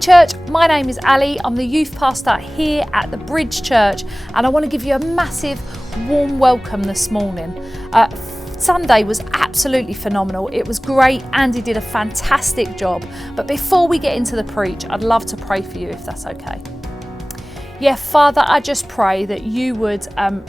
church, my name is Ali. I'm the youth pastor here at the Bridge Church, and I want to give you a massive warm welcome this morning. Sunday was absolutely phenomenal. It was great. Andy did a fantastic job. But before we get into the preach, I'd love to pray for you if that's okay. Yeah, Father, I just pray that you would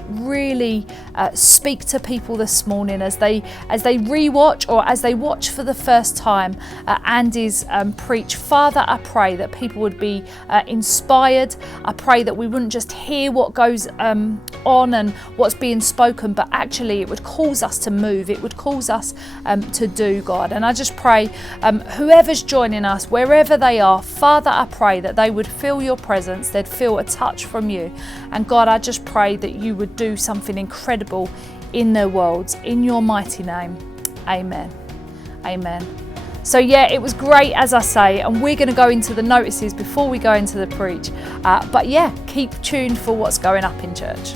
really speak to people this morning as they rewatch or as they watch for the first time Andy's preach. Father, I pray that people would be inspired. I pray that we wouldn't just hear what goes on and what's being spoken, but actually it would cause us to move. It would cause us to do, God. And I just pray whoever's joining us, wherever they are, Father, I pray that they would feel your presence. They'd feel a touch from you. And God, I just pray that you would do something incredible in their worlds. In your mighty name, amen. Amen. So yeah, it was great, as I say, and we're going to go into the notices before we go into the preach. But yeah, keep tuned for what's going up in church.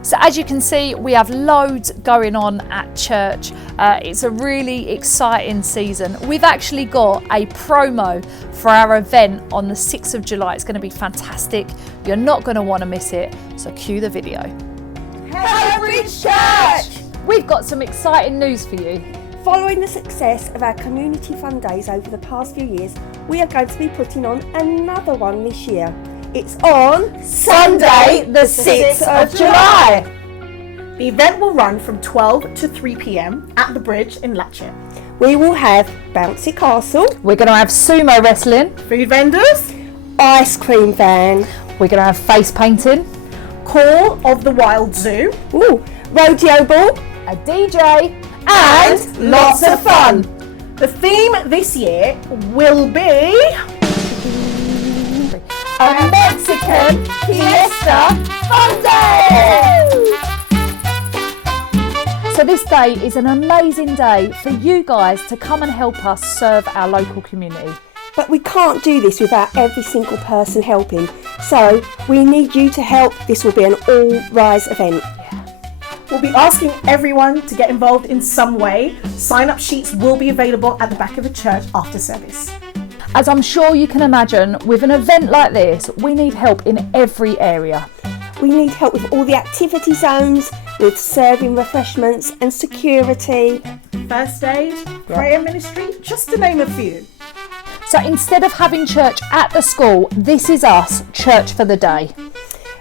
So as you can see, we have loads going on at church. It's a really exciting season. We've actually got a promo for our event on the 6th of July. It's going to be fantastic. You're not going to want to miss it. So cue the video. Hello Bridge Church! We've got some exciting news for you. Following the success of our community fun days over the past few years, we are going to be putting on another one this year. It's on Sunday, the 6th of July. The event will run from 12 to 3 p.m. at the Bridge in Latchet. We will have bouncy castle, We're going to have sumo wrestling. Food vendors, ice cream van, We're going to have face painting. Call of the Wild Zoo, rodeo ball, A DJ. and lots of fun. The theme this year will be A Mexican Fiesta Fun Day! So this day is an amazing day for you guys to come and help us serve our local community. but we can't do this without every single person helping. So we need you to help. This will be an all-rise event. We'll be asking everyone to get involved in some way. Sign-up sheets will be available at the back of the church after service. As I'm sure you can imagine, with an event like this, we need help in every area. We need help with all the activity zones, with serving refreshments and security. First aid, prayer ministry, just to name a few. So instead of having church at the school, this is us, church for the day.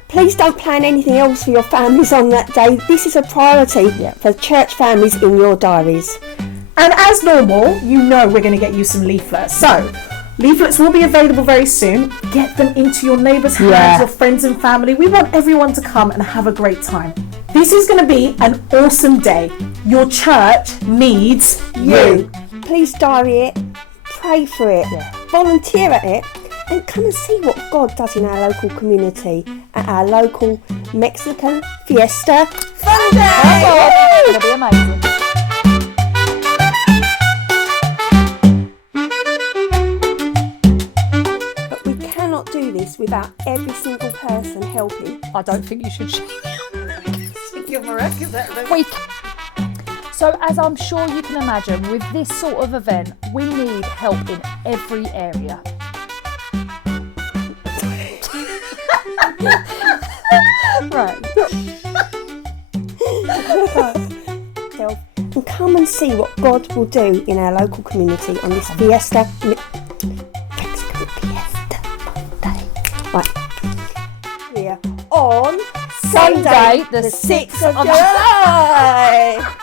Please don't plan anything else for your families on that day. This is a priority for church families in your diaries. And as normal, you know we're going to get you some leaflets. So, leaflets will be available very soon. Get them into your neighbours' hands, your friends and family. We want everyone to come and have a great time. This is going to be an awesome day. Your church needs you. Please diary it, pray for it, volunteer at it, and come and see what God does in our local community at our local Mexican Fiesta Fun Day. It's going to be amazing. But we cannot do this without every single person helping. I don't think you should. So as I'm sure you can imagine, with this sort of event, we need help in every area. Right. Help. And come and see what God will do in our local community on this Mexican Fiesta Day. Right. Here on Sunday, the 6th of July.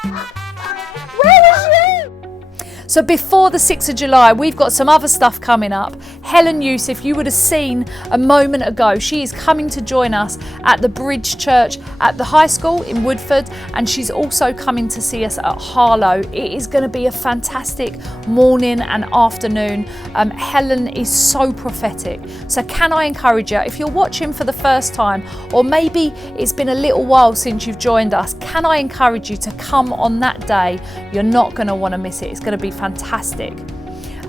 Where is you? So before the 6th of July, we've got some other stuff coming up. Helen Youssef, you would have seen a moment ago, she is coming to join us at the Bridge Church at the high school in Woodford, and she's also coming to see us at Harlow. It is going to be a fantastic morning and afternoon. Helen is so prophetic. So can I encourage you, if you're watching for the first time, or maybe it's been a little while since you've joined us, can I encourage you to come on that day? You're not going to want to miss it. It's going to be fantastic.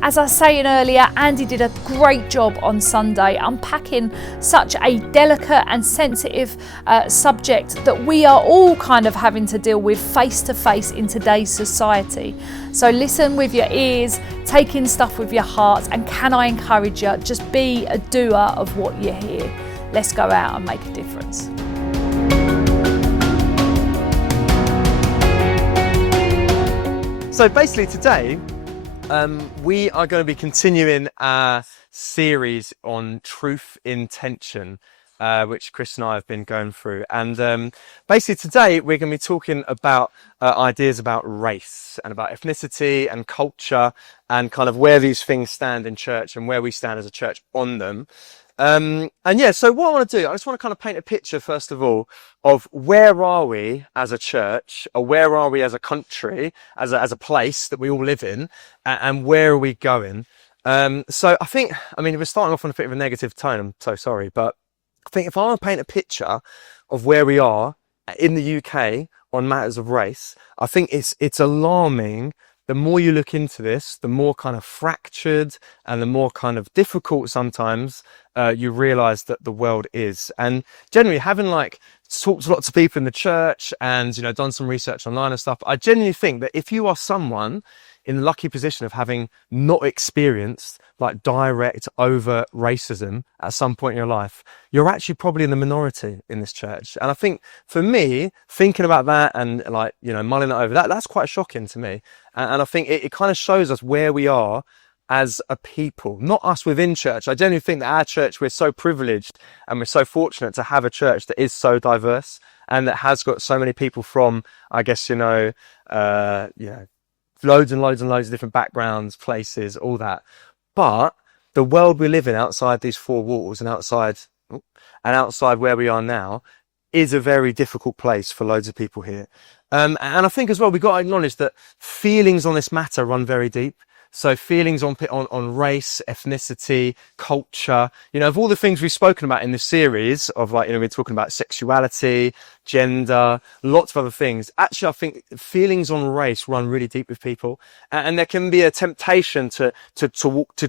As I was saying earlier, Andy did a great job on Sunday unpacking such a delicate and sensitive subject that we are all kind of having to deal with face to face in today's society. So listen with your ears, take in stuff with your heart, and can I encourage you, just be a doer of what you hear. Let's go out and make a difference. So basically today, we are going to be continuing our series on truth in tension, which Chris and I have been going through. And basically today we're going to be talking about ideas about race and about ethnicity and culture and kind of where these things stand in church and where we stand as a church on them. And yeah, so what I want to do, I just want to kind of paint a picture, first of all, of where are we as a church, or where are we as a country, as a place that we all live in, and where are we going? So I think, I mean, we're starting off on a bit of a negative tone, I'm so sorry, but I think if I want to paint a picture of where we are in the UK on matters of race, I think it's alarming. The more you look into this, the more kind of fractured and the more kind of difficult sometimes you realise that the world is. And generally, having like talked to lots of people in the church and, you know, done some research online and stuff, I genuinely think that if you are someone in the lucky position of having not experienced like direct overt racism at some point in your life, you're actually probably in the minority in this church. And I think for me, thinking about that and like, you know, mulling that over, that's quite shocking to me. And I think it kind of shows us where we are as a people, not us within church. I genuinely think that our church, we're so privileged and we're so fortunate to have a church that is so diverse and that has got so many people from, I guess, you know, loads and loads and loads of different backgrounds, places, all that. But the world we live in outside these four walls and outside where we are now is a very difficult place for loads of people here. And I think as well, we've got to acknowledge that feelings on this matter run very deep. So feelings on race, ethnicity, culture, you know, of all the things we've spoken about in this series of, like, you know, we're talking about sexuality, gender, lots of other things. Actually, I think feelings on race run really deep with people, and there can be a temptation to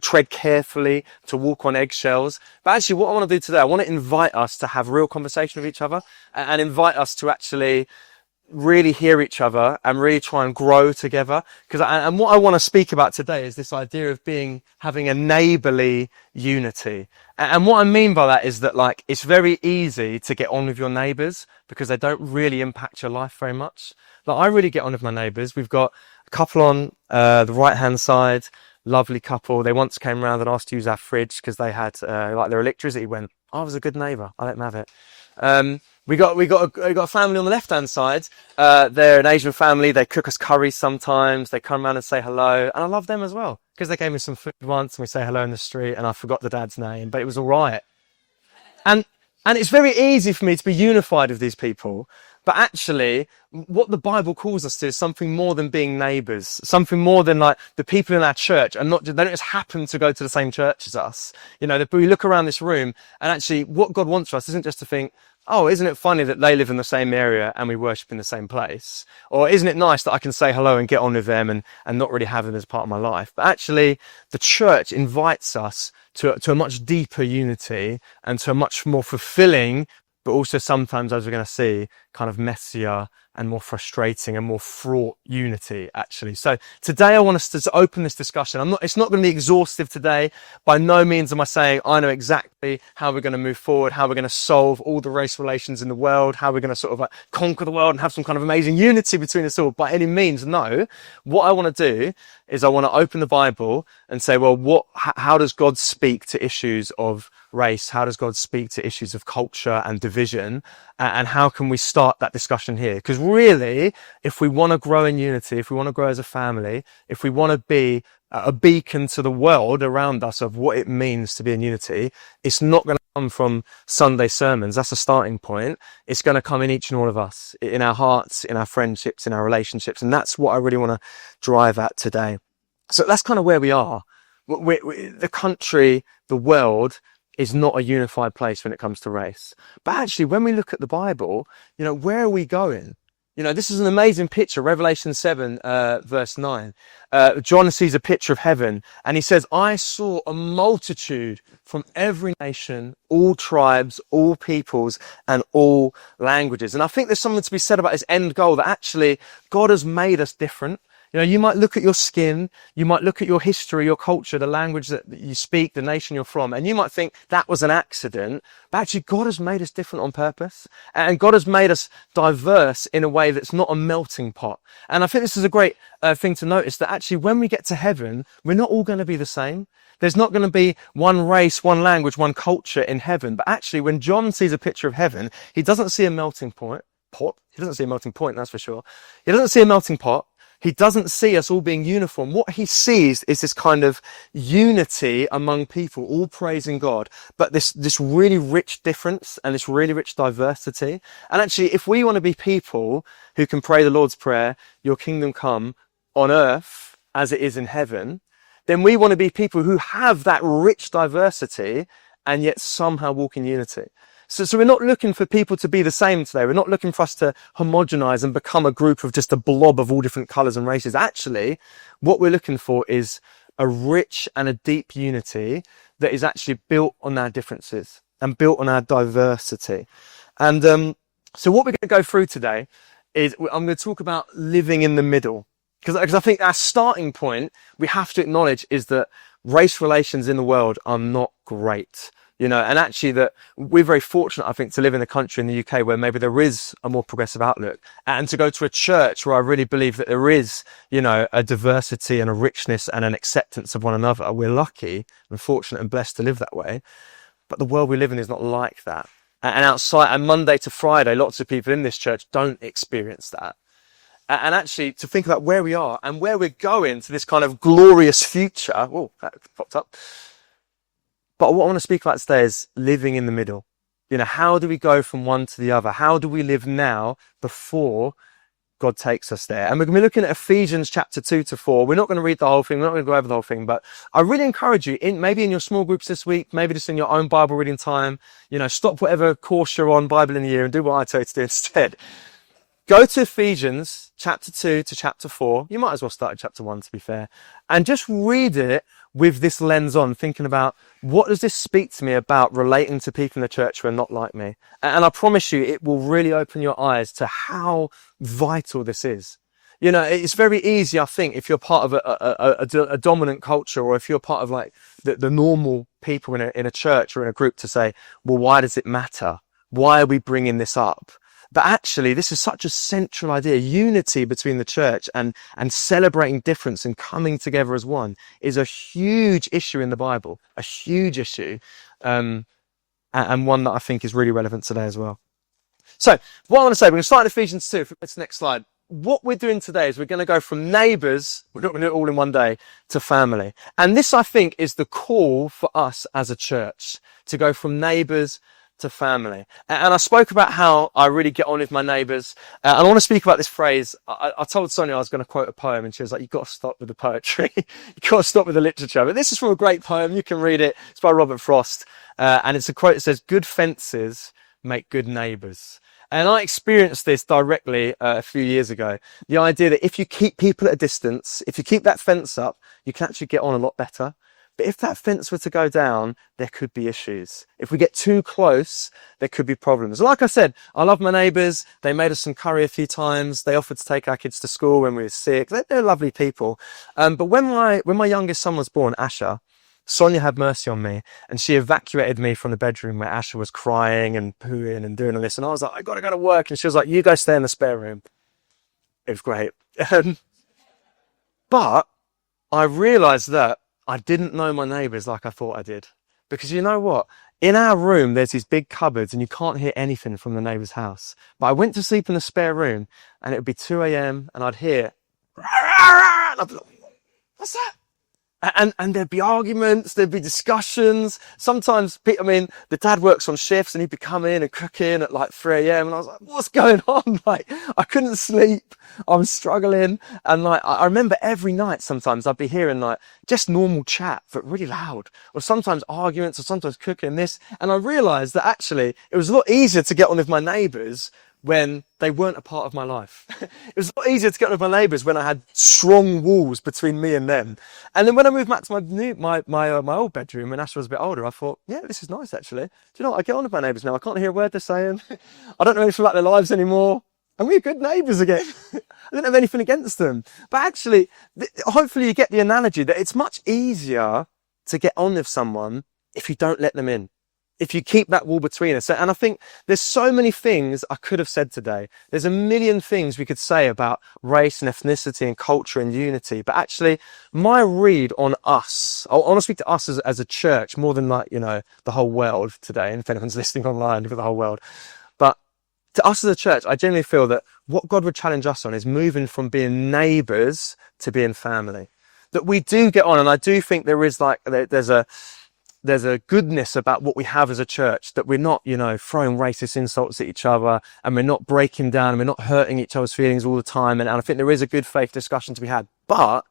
tread carefully, to walk on eggshells. But actually, what I want to do today, I want to invite us to have real conversation with each other and invite us to actually really hear each other and really try and grow together. And what I want to speak about today is this idea of having a neighbourly unity. And what I mean by that is that, like, it's very easy to get on with your neighbours because they don't really impact your life very much. Like, I really get on with my neighbours. We've got a couple on the right hand side, lovely couple. They once came around and asked to use our fridge because they had like their electricity went. I was a good neighbour. I let them have it. We got a family on the left hand side. They're an Asian family. They cook us curries sometimes. They come around and say hello, and I love them as well because they gave me some food once and we say hello in the street, and I forgot the dad's name, but it was all right. And it's very easy for me to be unified with these people, but actually, what the Bible calls us to is something more than being neighbours, something more than like the people in our church, and they don't just happen to go to the same church as us. You know, we look around this room, and actually, what God wants for us isn't just to think, oh, isn't it funny that they live in the same area and we worship in the same place? Or isn't it nice that I can say hello and get on with them and not really have them as part of my life? But actually, the church invites us to a much deeper unity and to a much more fulfilling, but also sometimes, as we're going to see, kind of messier and more frustrating and more fraught unity, actually. So today I want us to open this discussion. It's not going to be exhaustive today. By no means am I saying I know exactly how we're going to move forward, how we're going to solve all the race relations in the world, how we're going to sort of like conquer the world and have some kind of amazing unity between us all. By any means, no. What I want to do is I want to open the Bible and say, well, how does God speak to issues of race? How does God speak to issues of culture and division? And how can we start that discussion here? Because really, if we want to grow in unity, if we want to grow as a family, if we want to be a beacon to the world around us of what it means to be in unity, it's not going to come from Sunday sermons. That's a starting point. It's going to come in each and all of us, in our hearts, in our friendships, in our relationships. And that's what I really want to drive at today. So that's kind of where we are. The country, the world, is not a unified place when it comes to race. But actually, when we look at the Bible, where are we going? This is an amazing picture, Revelation 7, verse 9. John sees a picture of heaven, and he says, I saw a multitude from every nation, all tribes, all peoples, and all languages. And I think there's something to be said about this end goal, that actually God has made us different. You might look at your skin, you might look at your history, your culture, the language that you speak, the nation you're from, and you might think that was an accident, but actually God has made us different on purpose, and God has made us diverse in a way that's not a melting pot. And I think this is a great thing to notice, that actually when we get to heaven, we're not all going to be the same. There's not going to be one race, one language, one culture in heaven. But actually, when John sees a picture of heaven, he doesn't see a melting pot. He doesn't see a melting point, that's for sure. He doesn't see a melting pot. He doesn't see us all being uniform. What he sees is this kind of unity among people, all praising God, but this really rich difference and this really rich diversity. And actually, if we want to be people who can pray the Lord's Prayer, your kingdom come on earth as it is in heaven, then we want to be people who have that rich diversity and yet somehow walk in unity. So we're not looking for people to be the same today. We're not looking for us to homogenize and become a group of just a blob of all different colors and races. Actually, what we're looking for is a rich and a deep unity that is actually built on our differences and built on our diversity. And so what we're going to go through today is I'm going to talk about living in the middle. Because I think our starting point, we have to acknowledge, is that race relations in the world are not great. And actually that we're very fortunate, I think, to live in a country in the UK where maybe there is a more progressive outlook, and to go to a church where I really believe that there is, a diversity and a richness and an acceptance of one another. We're lucky and fortunate and blessed to live that way. But the world we live in is not like that. And outside, and Monday to Friday, lots of people in this church don't experience that. And actually, to think about where we are and where we're going to this kind of glorious future. Whoa, that popped up. But what I want to speak about today is living in the middle. How do we go from one to the other? How do we live now before God takes us there? And we're going to be looking at Ephesians chapter 2 to 4. We're not going to read the whole thing. We're not going to go over the whole thing. But I really encourage you, maybe in your small groups this week, maybe just in your own Bible reading time, stop whatever course you're on, Bible in the Year, and do what I tell you to do instead. Go to Ephesians chapter 2 to chapter 4. You might as well start at chapter 1, to be fair. And just read it with this lens on, thinking about, what does this speak to me about relating to people in the church who are not like me? And I promise you, it will really open your eyes to how vital this is. It's very easy, I think, if you're part of a dominant culture, or if you're part of like the normal people in a church or in a group, to say, well, why does it matter? Why are we bringing this up? But actually, this is such a central idea. Unity between the church and celebrating difference and coming together as one is a huge issue in the Bible, a huge issue, and one that I think is really relevant today as well. So what I want to say, we're going to start in Ephesians 2. It's the next slide. What we're doing today is we're going to go from neighbours, we're not going to do it all in one day, to family. And this, I think, is the call for us as a church, to go from neighbours to family. And I spoke about how I really get on with my neighbours. And I want to speak about this phrase. I told Sonia I was going to quote a poem, and she was like, you've got to stop with the poetry. You've got to stop with the literature. But this is from a great poem. You can read it. It's by Robert Frost. And it's a quote that says, good fences make good neighbours. And I experienced this directly a few years ago. The idea that if you keep people at a distance, if you keep that fence up, you can actually get on a lot better. But if that fence were to go down, there could be issues. If we get too close, there could be problems. Like I said, I love my neighbours. They made us some curry a few times. They offered to take our kids to school when we were sick. They're lovely people. But when my youngest son was born, Asher, Sonia had mercy on me, and she evacuated me from the bedroom where Asher was crying and pooing and doing all this. And I was like, I got to go to work. And she was like, you go stay in the spare room. It was great. But I realised that I didn't know my neighbours like I thought I did. Because you know what? In our room, there's these big cupboards and you can't hear anything from the neighbour's house. But I went to sleep in the spare room and it would be 2 a.m. and I'd hear, and I'd be like, what's that? And there'd be arguments, there'd be discussions. Sometimes, I mean, the dad works on shifts and he'd be coming and cooking at like 3 a.m. And I was like, what's going on? Like, I couldn't sleep. I was struggling. And like, I remember every night, sometimes I'd be hearing like just normal chat, but really loud, or sometimes arguments, or sometimes cooking this. And I realized that actually it was a lot easier to get on with my neighbors when they weren't a part of my life. It was a lot easier to get on with my neighbours when I had strong walls between me and them. And then when I moved back to my old bedroom when Asher was a bit older, I thought, yeah, this is nice actually. Do you know what? I get on with my neighbours now. I can't hear a word they're saying. I don't know anything about their lives anymore. And we're good neighbours again. I didn't have anything against them. But actually, hopefully you get the analogy that it's much easier to get on with someone if you don't let them in, if you keep that wall between us. And I think there's so many things I could have said today. There's a million things we could say about race and ethnicity and culture and unity. But actually, my read on us, I want to speak to us as a church more than like, you know, the whole world today. And if anyone's listening online for the whole world. But to us as a church, I genuinely feel that what God would challenge us on is moving from being neighbours to being family. That we do get on, and I do think there is like, there's a goodness about what we have as a church, that we're not, you know, throwing racist insults at each other, and we're not breaking down, and we're not hurting each other's feelings all the time. And I think there is a good faith discussion to be had. But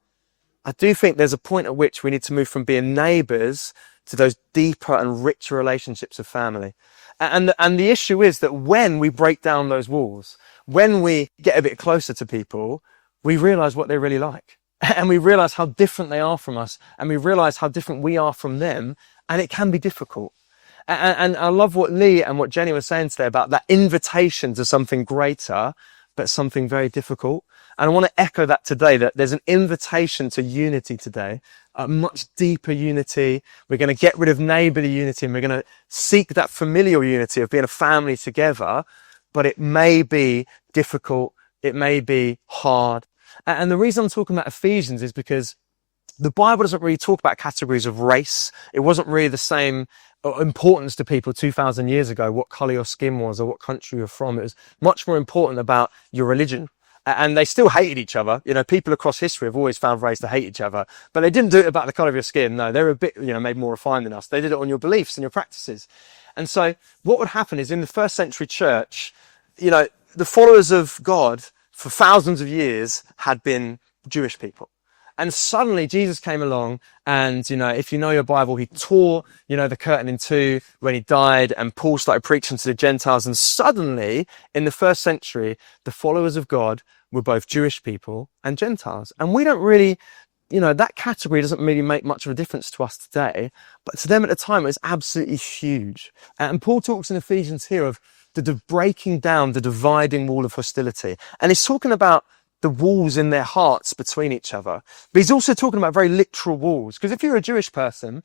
I do think there's a point at which we need to move from being neighbours to those deeper and richer relationships of family. And the issue is that when we break down those walls, when we get a bit closer to people, we realise what they're really like. And we realise how different they are from us, and we realise how different we are from them. And it can be difficult. And I love what Lee and what Jenny was saying today about that invitation to something greater, but something very difficult. And I want to echo that today, that there's an invitation to unity today, a much deeper unity. We're going to get rid of neighbourly unity, and we're going to seek that familial unity of being a family together. But it may be difficult. It may be hard. And the reason I'm talking about Ephesians is because the Bible doesn't really talk about categories of race. It wasn't really the same importance to people 2,000 years ago, what colour your skin was or what country you're from. It was much more important about your religion. And they still hated each other. You know, people across history have always found ways to hate each other, but they didn't do it about the colour of your skin. No, they were a bit, you know, maybe more refined than us. They did it on your beliefs and your practices. And so what would happen is in the first century church, you know, the followers of God for thousands of years had been Jewish people. And suddenly Jesus came along and, you know, if you know your Bible, he tore, you know, the curtain in two when he died, and Paul started preaching to the Gentiles. And suddenly in the first century, the followers of God were both Jewish people and Gentiles. And we don't really, you know, that category doesn't really make much of a difference to us today, but to them at the time, it was absolutely huge. And Paul talks in Ephesians here of the breaking down the dividing wall of hostility. And he's talking about the walls in their hearts between each other. But he's also talking about very literal walls. Because if you're a Jewish person,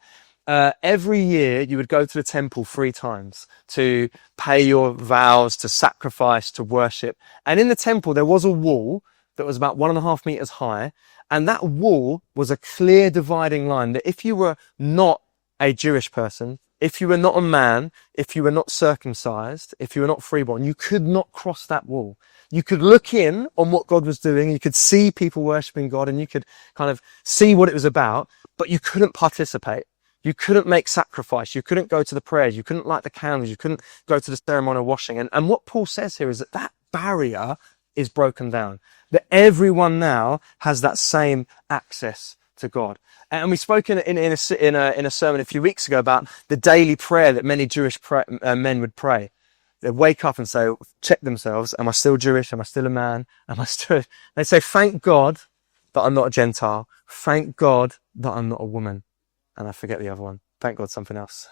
every year you would go to the temple 3 times to pay your vows, to sacrifice, to worship. And in the temple, there was a wall that was about 1.5 meters high. And that wall was a clear dividing line that if you were not a Jewish person, if you were not a man, if you were not circumcised, if you were not freeborn, you could not cross that wall. You could look in on what God was doing, you could see people worshipping God, and you could kind of see what it was about, but you couldn't participate. You couldn't make sacrifice. You couldn't go to the prayers. You couldn't light the candles. You couldn't go to the ceremonial washing. And what Paul says here is that barrier is broken down, that everyone now has that same access to God. And we spoke in a sermon a few weeks ago about the daily prayer that many Jewish men would pray. They'd wake up and say, check themselves. Am I still Jewish? Am I still a man? Am I still... They'd say, thank God that I'm not a Gentile. Thank God that I'm not a woman. and I forget the other one. Thank God, something else.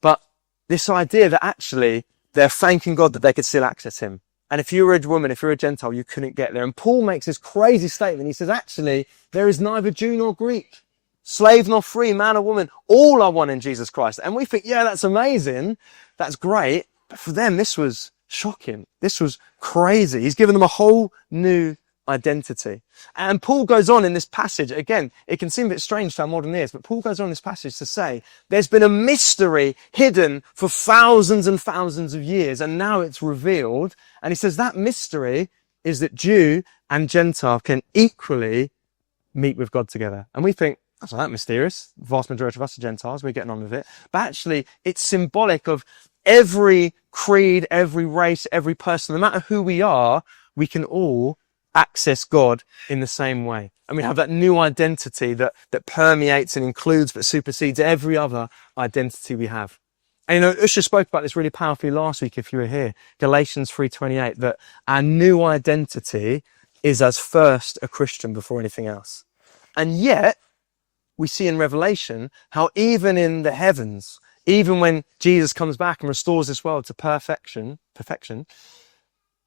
But this idea that actually they're thanking God that they could still access him. And if you were a woman, if you're a Gentile, you couldn't get there. And Paul makes this crazy statement. He says, actually, there is neither Jew nor Greek, slave nor free, man or woman. All are one in Jesus Christ. And we think, yeah, that's amazing. That's great. But for them, this was shocking. This was crazy. He's given them a whole new identity. And Paul goes on in this passage, again, it can seem a bit strange to our modern ears, but Paul goes on in this passage to say, there's been a mystery hidden for thousands and thousands of years, and now it's revealed. And he says that mystery is that Jew and Gentile can equally meet with God together. And we think, that's not that mysterious. The vast majority of us are Gentiles, we're getting on with it. But actually, it's symbolic of every creed, every race, every person, no matter who we are, we can all access God in the same way. And we have that new identity that permeates and includes but supersedes every other identity we have. And you know, Usha spoke about this really powerfully last week if you were here, Galatians 3:28, that our new identity is as first a Christian before anything else. And yet, we see in Revelation how even in the heavens, even when Jesus comes back and restores this world to perfection,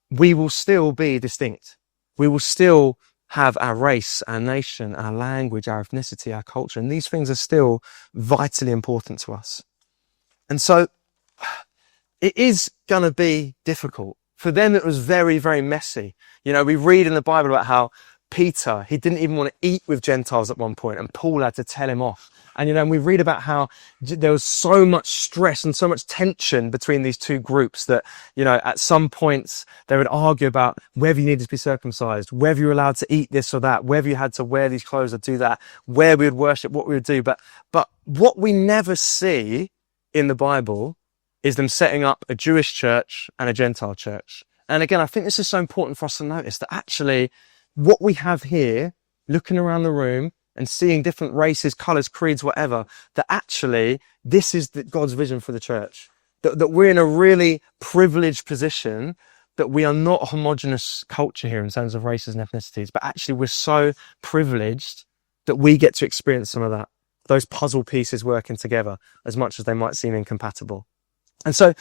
we will still be distinct. We will still have our race, our nation, our language, our ethnicity, our culture, and these things are still vitally important to us. And so it is going to be difficult. For them, it was very, very messy. You know, we read in the Bible about how Peter, he didn't even want to eat with Gentiles at one point, and Paul had to tell him off. And, you know, and we read about how there was so much stress and so much tension between these two groups that, you know, at some points they would argue about whether you needed to be circumcised, whether you were allowed to eat this or that, whether you had to wear these clothes or do that, where we would worship, what we would do. But what we never see in the Bible is them setting up a Jewish church and a Gentile church. And again, I think this is so important for us to notice that actually what we have here, looking around the room and seeing different races, colours, creeds, whatever, that actually this is God's vision for the church. That we're in a really privileged position, that we are not a homogenous culture here in terms of races and ethnicities, but actually we're so privileged that we get to experience some of that, those puzzle pieces working together as much as they might seem incompatible. And so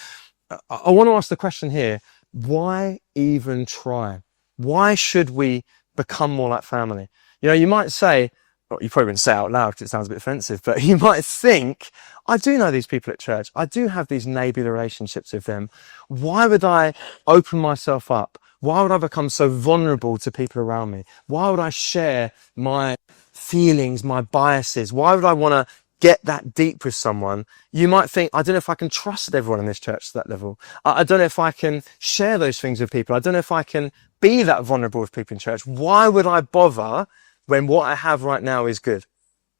I want to ask the question here, why even try? Why should we become more like family? You know, you might say, well, you probably wouldn't say it out loud because it sounds a bit offensive, but you might think, I do know these people at church. I do have these neighbourly relationships with them. Why would I open myself up? Why would I become so vulnerable to people around me? Why would I share my feelings, my biases? Why would I want to get that deep with someone? You might think, I don't know if I can trust everyone in this church to that level. I don't know if I can share those things with people. I don't know if I can be that vulnerable with people in church. Why would I bother when what I have right now is good?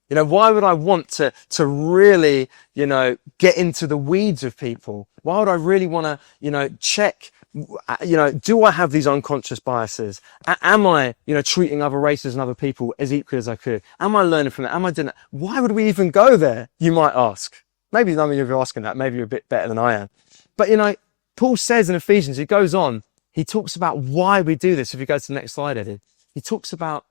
You know, why would I want to really, you know, get into the weeds of people? Why would I really want to, you know, check, you know, do I have these unconscious biases? Am I, you know, treating other races and other people as equally as I could? Am I learning from that? Am I doing that? Why would we even go there? You might ask. Maybe none of you are asking that. Maybe you're a bit better than I am. But, you know, Paul says in Ephesians, he goes on, he talks about why we do this. If you go to the next slide, Eddie, he talks about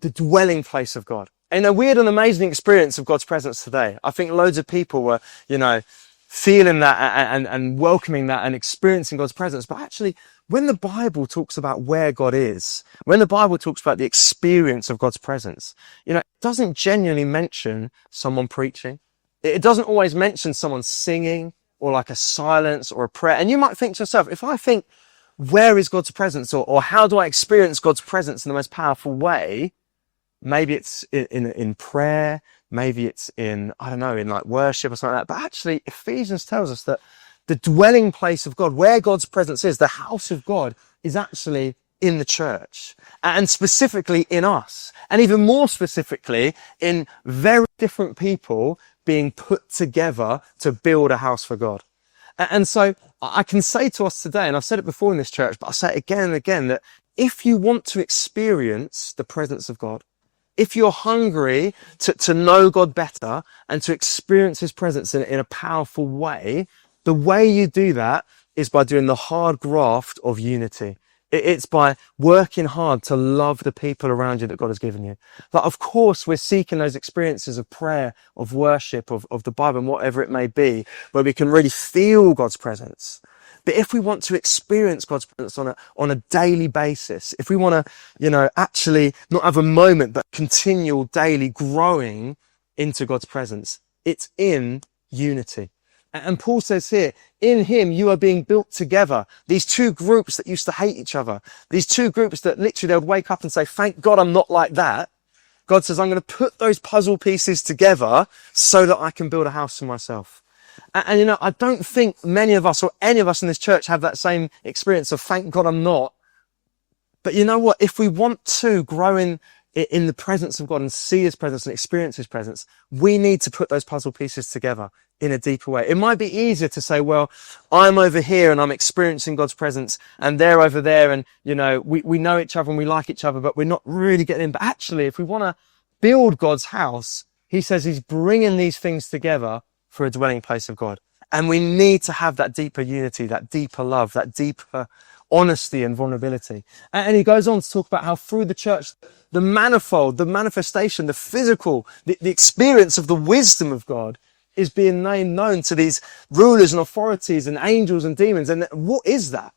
the dwelling place of God. And, you know, we had an amazing experience of God's presence today. I think loads of people were, you know, feeling that and welcoming that and experiencing God's presence. But actually, when the Bible talks about where God is, when the Bible talks about the experience of God's presence, you know, it doesn't genuinely mention someone preaching. It doesn't always mention someone singing or like a silence or a prayer. And you might think to yourself, if I think, where is God's presence, or how do I experience God's presence in the most powerful way? Maybe it's in prayer, maybe it's in, I don't know, in like worship or something like that. But actually, Ephesians tells us that the dwelling place of God, where God's presence is, the house of God, is actually in the church, and specifically in us, and even more specifically in very different people being put together to build a house for God. And so I can say to us today, and I've said it before in this church, but I'll say it again and again, that if you want to experience the presence of God, if you're hungry to know God better and to experience his presence in a powerful way, the way you do that is by doing the hard graft of unity, It's by working hard to love the people around you that God has given you. Like, of course, we're seeking those experiences of prayer, of worship, of the Bible, and whatever it may be, where we can really feel God's presence. But if we want to experience God's presence on a daily basis, if we want to, actually not have a moment, but continual daily growing into God's presence, it's in unity. And Paul says here, in him you are being built together. These two groups that used to hate each other, these two groups that literally they would wake up and say, thank God I'm not like that. God says, I'm going to put those puzzle pieces together so that I can build a house for myself. And I don't think many of us or any of us in this church have that same experience of thank God I'm not. But you know what? If we want to grow in the presence of God and see his presence and experience his presence, we need to put those puzzle pieces together in a deeper way. It might be easier to say, well, I'm over here and I'm experiencing God's presence and they're over there and, we know each other and we like each other, but we're not really getting in. But actually, if we want to build God's house, he says he's bringing these things together for a dwelling place of God. And we need to have that deeper unity, that deeper love, that deeper honesty and vulnerability. And he goes on to talk about how through the church, the manifold, the manifestation, the physical, the experience of the wisdom of God is being known to these rulers and authorities and angels and demons. And what is that?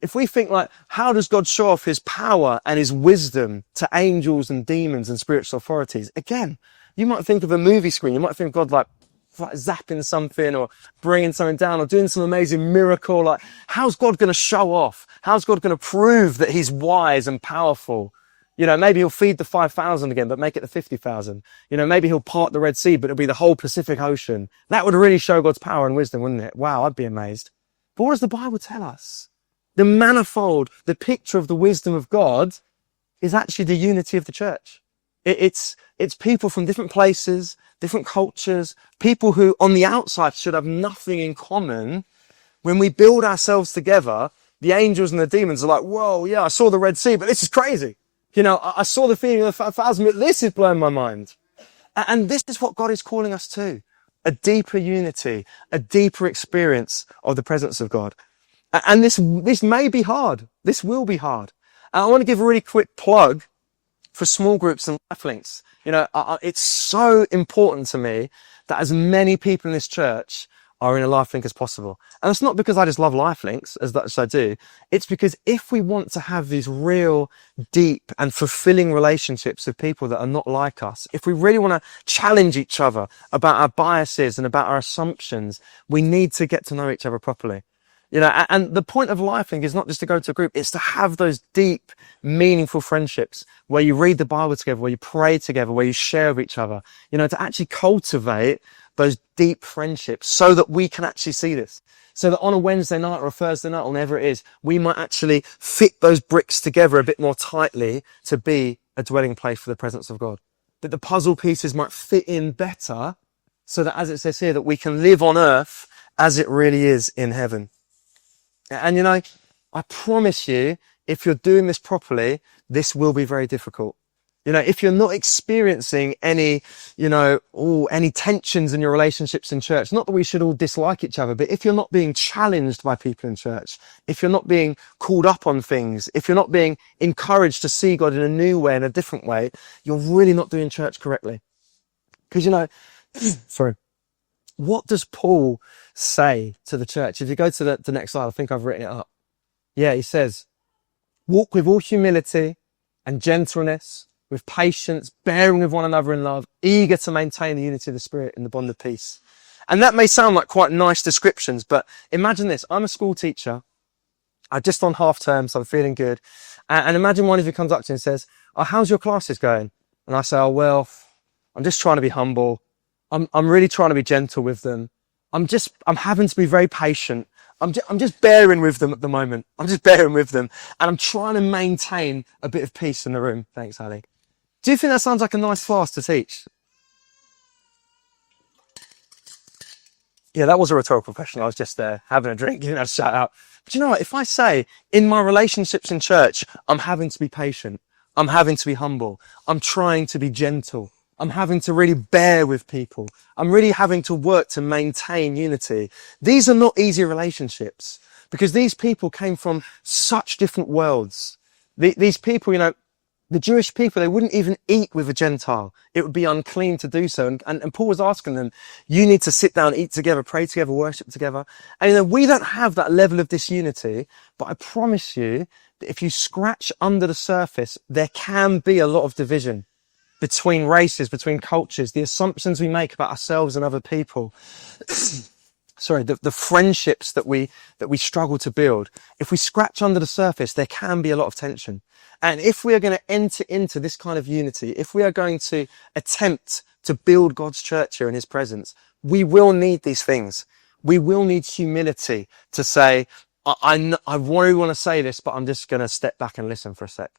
If we think like, how does God show off his power and his wisdom to angels and demons and spiritual authorities? Again, you might think of a movie screen. You might think of God like zapping something or bringing something down or doing some amazing miracle. Like, how's God going to show off? How's God going to prove that he's wise and powerful? Maybe he'll feed the 5,000 again, but make it the 50,000. Maybe he'll part the Red Sea, but it'll be the whole Pacific Ocean. That would really show God's power and wisdom, wouldn't it? Wow, I'd be amazed. But what does the Bible tell us? The manifold, the picture of the wisdom of God is actually the unity of the church. It's people from different places, different cultures, people who on the outside should have nothing in common. When we build ourselves together, the angels and the demons are like, whoa, yeah, I saw the Red Sea, but this is crazy. I saw the feeding of the 5,000, but this is blowing my mind. And this is what God is calling us to. A deeper unity, a deeper experience of the presence of God. And this may be hard. This will be hard. And I want to give a really quick plug for small groups and life links. It's so important to me that as many people in this church are in a life link as possible. And it's not because I just love life links as much as I do. It's because if we want to have these real, deep and fulfilling relationships with people that are not like us, if we really want to challenge each other about our biases and about our assumptions, we need to get to know each other properly. And the point of life link is not just to go to a group, it's to have those deep, meaningful friendships where you read the Bible together, where you pray together, where you share with each other, to actually cultivate those deep friendships so that we can actually see this. So that on a Wednesday night or a Thursday night, or whenever it is, we might actually fit those bricks together a bit more tightly to be a dwelling place for the presence of God. That the puzzle pieces might fit in better so that, as it says here, that we can live on earth as it really is in heaven. And I promise you, if you're doing this properly, this will be very difficult. If you're not experiencing any, any tensions in your relationships in church, not that we should all dislike each other, but if you're not being challenged by people in church, if you're not being called up on things, if you're not being encouraged to see God in a new way, in a different way, you're really not doing church correctly. Because, sorry, what does Paul say to the church? If you go to the next slide, I think I've written it up. Yeah, he says, walk with all humility and gentleness, with patience, bearing with one another in love, eager to maintain the unity of the Spirit in the bond of peace. And that may sound like quite nice descriptions, but imagine this. I'm a school teacher. I'm just on half term, so I'm feeling good. And imagine one of you comes up to you and says, oh, how's your classes going? And I say, oh, well, I'm just trying to be humble. I'm really trying to be gentle with them. I'm having to be very patient. I'm just bearing with them at the moment. I'm just bearing with them. And I'm trying to maintain a bit of peace in the room. Thanks, Ali. Do you think that sounds like a nice class to teach? Yeah, that was a rhetorical question. I was just there having a drink, giving a shout out. But you know what? If I say in my relationships in church, I'm having to be patient. I'm having to be humble. I'm trying to be gentle. I'm having to really bear with people. I'm really having to work to maintain unity. These are not easy relationships. because these people came from such different worlds. These people, the Jewish people, they wouldn't even eat with a Gentile. It would be unclean to do so. And Paul was asking them, you need to sit down, eat together, pray together, worship together. And we don't have that level of disunity, but I promise you that if you scratch under the surface, there can be a lot of division between races, between cultures, the assumptions we make about ourselves and other people. Sorry, the friendships that we struggle to build. If we scratch under the surface, there can be a lot of tension. And if we are going to enter into this kind of unity, if we are going to attempt to build God's church here in his presence, we will need these things. We will need humility to say, I really want to say this, but I'm just going to step back and listen for a sec.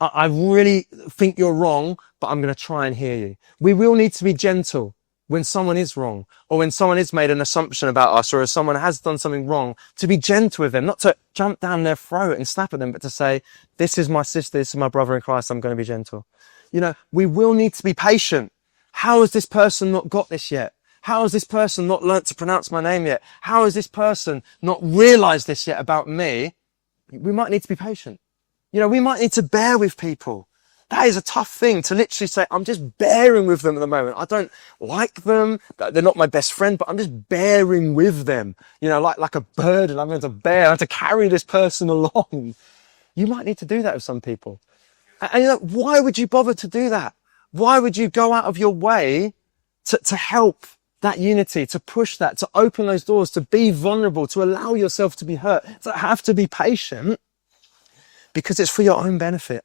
I really think you're wrong, but I'm going to try and hear you. We will need to be gentle when someone is wrong, or when someone has made an assumption about us, or if someone has done something wrong, to be gentle with them, not to jump down their throat and snap at them, but to say, this is my sister, this is my brother in Christ, I'm going to be gentle. We will need to be patient. How has this person not got this yet? How has this person not learnt to pronounce my name yet? How has this person not realized this yet about me? We might need to be patient. We might need to bear with people. That is a tough thing, to literally say, I'm just bearing with them at the moment. I don't like them. They're not my best friend, but I'm just bearing with them. Like a burden. I'm going to bear. I have to carry this person along. You might need to do that with some people. And why would you bother to do that? Why would you go out of your way to help that unity, to push that, to open those doors, to be vulnerable, to allow yourself to be hurt, to have to be patient? Because it's for your own benefit.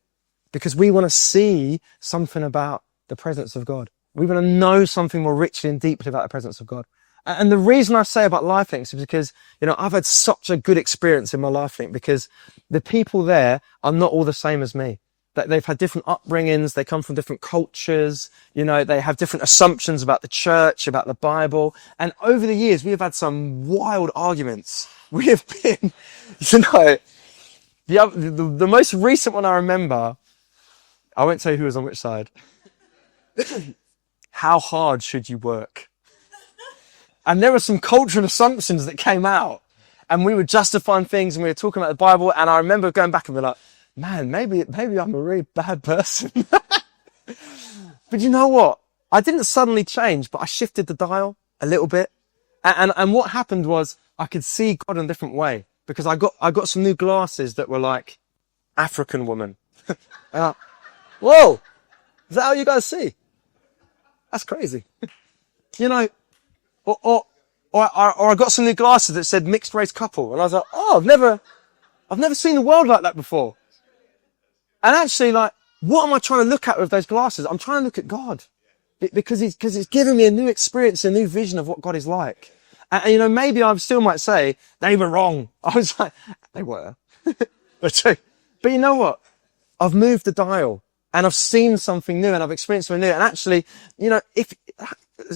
Because we want to see something about the presence of God. We want to know something more richly and deeply about the presence of God. And the reason I say about Life Links is because, I've had such a good experience in my Life Link, because the people there are not all the same as me. They've had different upbringings. They come from different cultures. They have different assumptions about the church, about the Bible. And over the years, we have had some wild arguments. We have been, the most recent one I remember, I won't tell you who was on which side. How hard should you work? And there were some cultural assumptions that came out, and we were justifying things, and we were talking about the Bible. And I remember going back and being like, man, maybe I'm a really bad person. But you know what? I didn't suddenly change, but I shifted the dial a little bit. And what happened was I could see God in a different way, because I got some new glasses that were like African woman. Whoa, is that how you guys see? That's crazy. Or I got some new glasses that said mixed race couple. And I was like, oh, I've never seen the world like that before. And actually, what am I trying to look at with those glasses? I'm trying to look at God, because it's giving me a new experience, a new vision of what God is like. And maybe I still might say they were wrong. I was like, they were. But you know what? I've moved the dial. And I've seen something new, and I've experienced something new. And actually, if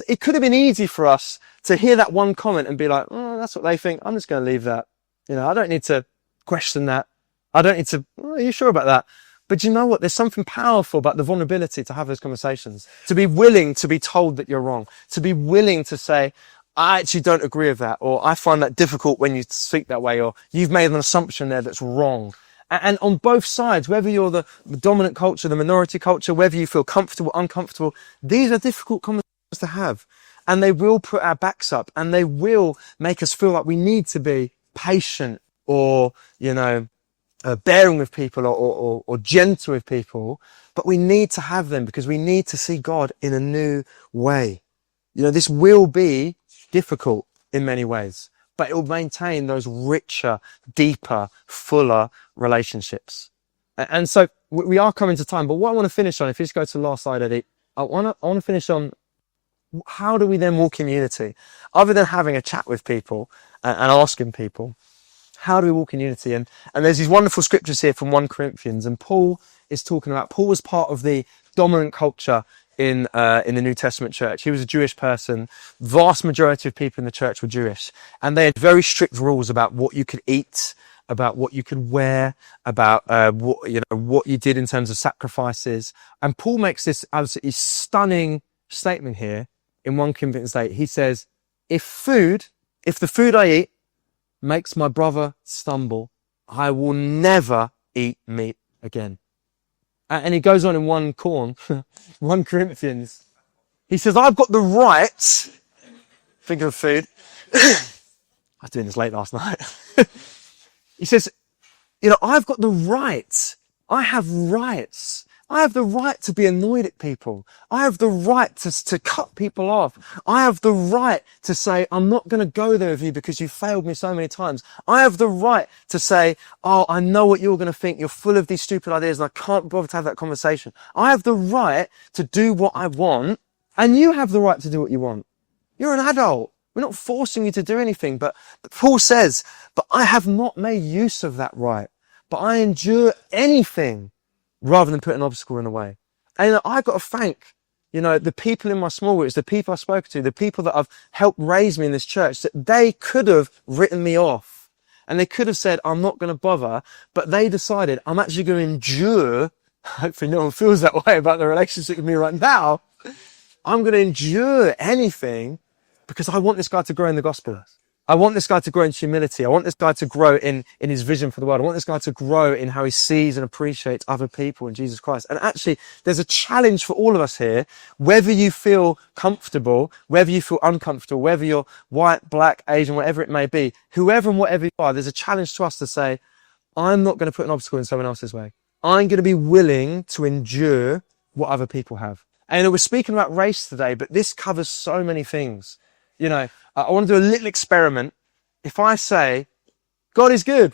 it could have been easy for us to hear that one comment and be like, oh, that's what they think, I'm just going to leave that. I don't need to question that. I don't need to, are you sure about that? But you know what? There's something powerful about the vulnerability to have those conversations, to be willing to be told that you're wrong, to be willing to say, I actually don't agree with that, or I find that difficult when you speak that way, or you've made an assumption there that's wrong. And on both sides, whether you're the dominant culture, the minority culture, whether you feel comfortable, uncomfortable, these are difficult conversations to have. And they will put our backs up, and they will make us feel like we need to be patient, or, bearing with people, or gentle with people. But we need to have them, because we need to see God in a new way. This will be difficult in many ways, but it will maintain those richer, deeper, fuller relationships. And so we are coming to time, but what I want to finish on, if you just go to the last slide, Eddie, I want to finish on, how do we then walk in unity? Other than having a chat with people and asking people, how do we walk in unity? And there's these wonderful scriptures here from 1 Corinthians, and Paul was part of the dominant culture in the New Testament church. He was a Jewish person. Vast majority of people in the church were Jewish, and they had very strict rules about what you could eat, about what you could wear, about what you did in terms of sacrifices. And Paul makes this absolutely stunning statement here in 1 Corinthians 8. He says, if the food I eat makes my brother stumble, I will never eat meat again. And he goes on in 1 Corinthians. He says, I've got the right, thinking of food. I was doing this late last night. He says, I've got the right. I have rights. I have the right to be annoyed at people. I have the right to cut people off. I have the right to say, I'm not going to go there with you because you failed me so many times. I have the right to say, oh, I know what you're going to think. You're full of these stupid ideas and I can't bother to have that conversation. I have the right to do what I want, and you have the right to do what you want. You're an adult. We're not forcing you to do anything, but Paul says, but I have not made use of that right, but I endure anything rather than put an obstacle in the way. And I've got to thank, the people in my small groups, the people I've spoken to, the people that have helped raise me in this church, that they could have written me off and they could have said, I'm not going to bother, but they decided I'm actually going to endure. Hopefully no one feels that way about the relationship with me right now. I'm going to endure anything because I want this guy to grow in the gospel. I want this guy to grow in humility. I want this guy to grow in his vision for the world. I want this guy to grow in how he sees and appreciates other people in Jesus Christ. And actually, there's a challenge for all of us here, whether you feel comfortable, whether you feel uncomfortable, whether you're white, black, Asian, whatever it may be, whoever and whatever you are, there's a challenge to us to say, I'm not going to put an obstacle in someone else's way. I'm going to be willing to endure what other people have. And we're speaking about race today, but this covers so many things. I want to do a little experiment. If I say, God is good.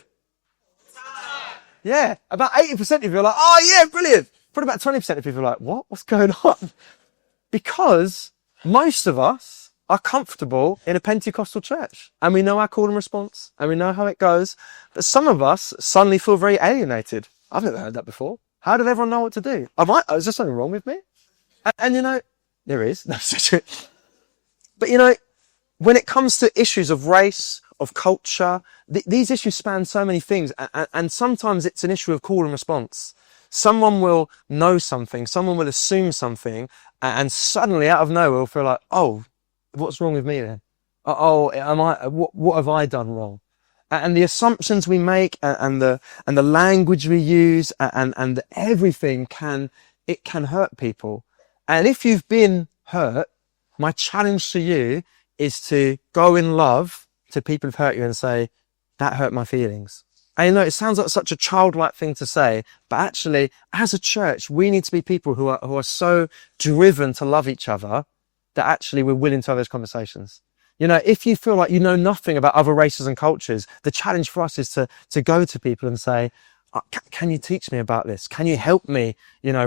Yeah, about 80% of you are like, oh yeah, brilliant. Probably about 20% of people are like, what? What's going on? Because most of us are comfortable in a Pentecostal church and we know our call and response and we know how it goes. But some of us suddenly feel very alienated. I've never heard that before. How did everyone know what to do? Is there something wrong with me? And there is. No, but when it comes to issues of race, of culture, these issues span so many things. And sometimes it's an issue of call and response. Someone will know something, someone will assume something, and suddenly out of nowhere will feel like, oh, what's wrong with me then? What have I done wrong? And the assumptions we make and the language we use and everything can hurt people. And if you've been hurt, my challenge to you is to go in love to people who've hurt you and say, that hurt my feelings. And it sounds like such a childlike thing to say, but actually, as a church, we need to be people who are so driven to love each other that actually we're willing to have those conversations. If you feel like you know nothing about other races and cultures, the challenge for us is to go to people and say, can you teach me about this? Can you help me,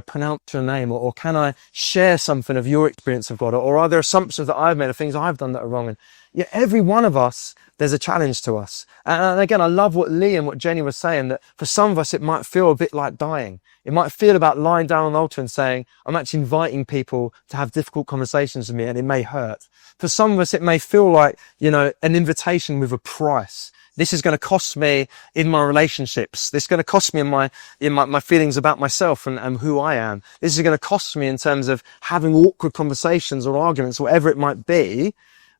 pronounce your name? Or can I share something of your experience of God? Or are there assumptions that I've made of things I've done that are wrong? And every one of us, there's a challenge to us. And again, I love what Lee and what Jenny was saying, that for some of us, it might feel a bit like dying. It might feel about lying down on the altar and saying, I'm actually inviting people to have difficult conversations with me, and it may hurt. For some of us, it may feel like, an invitation with a price. This is going to cost me in my relationships. This is going to cost me in my feelings about myself and who I am. This is going to cost me in terms of having awkward conversations or arguments, whatever it might be.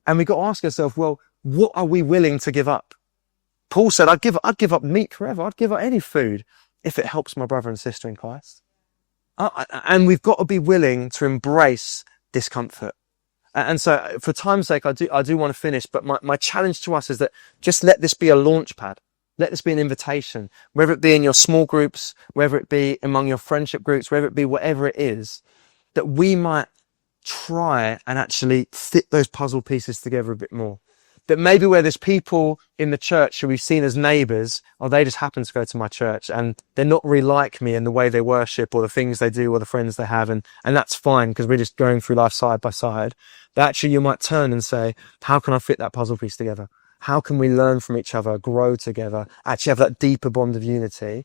And we've got to ask ourselves, well, what are we willing to give up? Paul said, I'd give up meat forever. I'd give up any food if it helps my brother and sister in Christ. And we've got to be willing to embrace discomfort. And so for time's sake, I do want to finish, but my challenge to us is that just let this be a launch pad. Let this be an invitation, whether it be in your small groups, whether it be among your friendship groups, whether it be whatever it is, that we might try and actually fit those puzzle pieces together a bit more. That maybe where there's people in the church who we've seen as neighbours, or they just happen to go to my church and they're not really like me in the way they worship or the things they do or the friends they have, and that's fine because we're just going through life side by side. That actually you might turn and say, how can I fit that puzzle piece together? How can we learn from each other, grow together, actually have that deeper bond of unity?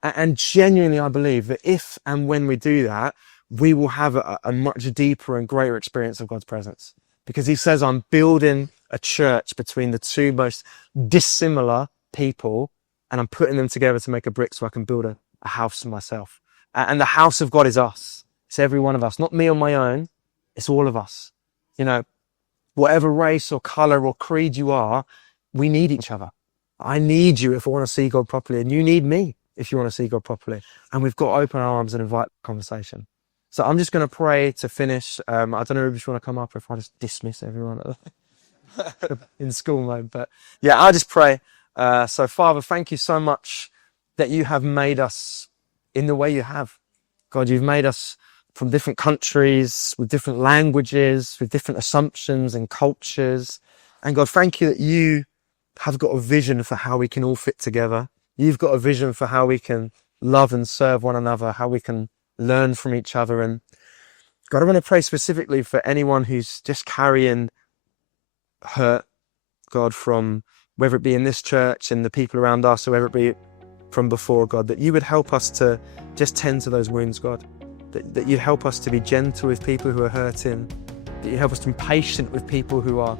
And genuinely, I believe that if and when we do that, we will have a much deeper and greater experience of God's presence. Because he says, I'm building a church between the two most dissimilar people, and I'm putting them together to make a brick so I can build a house for myself. And the house of God is us. It's every one of us, not me on my own. It's all of us. Whatever race or color or creed you are, we need each other. I need you if I want to see God properly, and you need me if you want to see God properly. And we've got to open our arms and invite conversation. So I'm just going to pray to finish. I don't know if you want to come up or if I just dismiss everyone in school mode. But yeah, I'll just pray. So Father, thank you so much that you have made us in the way you have. God, you've made us from different countries, with different languages, with different assumptions and cultures. And God, thank you that you have got a vision for how we can all fit together. You've got a vision for how we can love and serve one another, how we can learn from each other. And God, I want to pray specifically for anyone who's just carrying hurt, God, from whether it be in this church and the people around us, or whether it be from before, God, that you would help us to just tend to those wounds, God. That you'd help us to be gentle with people who are hurting. That you help us to be patient with people who are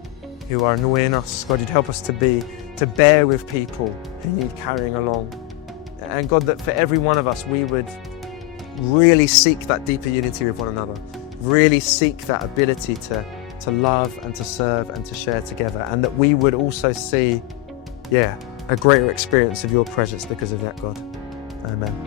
annoying us. God, you'd help us to bear with people who need carrying along. And God, that for every one of us, we would really seek that deeper unity with one another. Really seek that ability to love and to serve and to share together. And that we would also see, a greater experience of your presence because of that, God. Amen.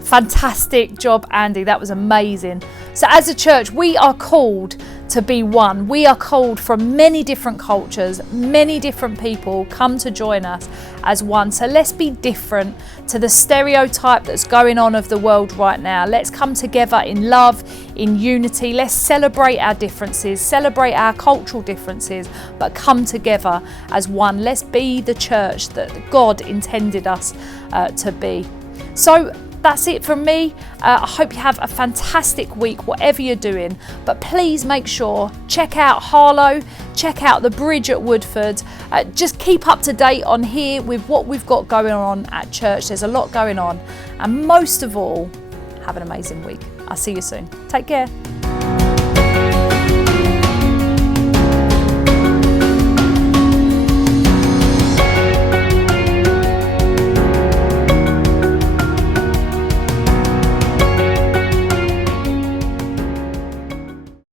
Fantastic job, Andy. That was amazing. So as a church, we are called to be one. We are called from many different cultures, many different people come to join us as one. So let's be different to the stereotype that's going on of the world right now. Let's come together in love, in unity. Let's celebrate our differences, celebrate our cultural differences, but come together as one. Let's be the church that God intended us to be. So that's it from me. I hope you have a fantastic week, whatever you're doing. But please make sure, check out Harlow, check out the bridge at Woodford. Just keep up to date on here with what we've got going on at church. There's a lot going on. And most of all, have an amazing week. I'll see you soon. Take care.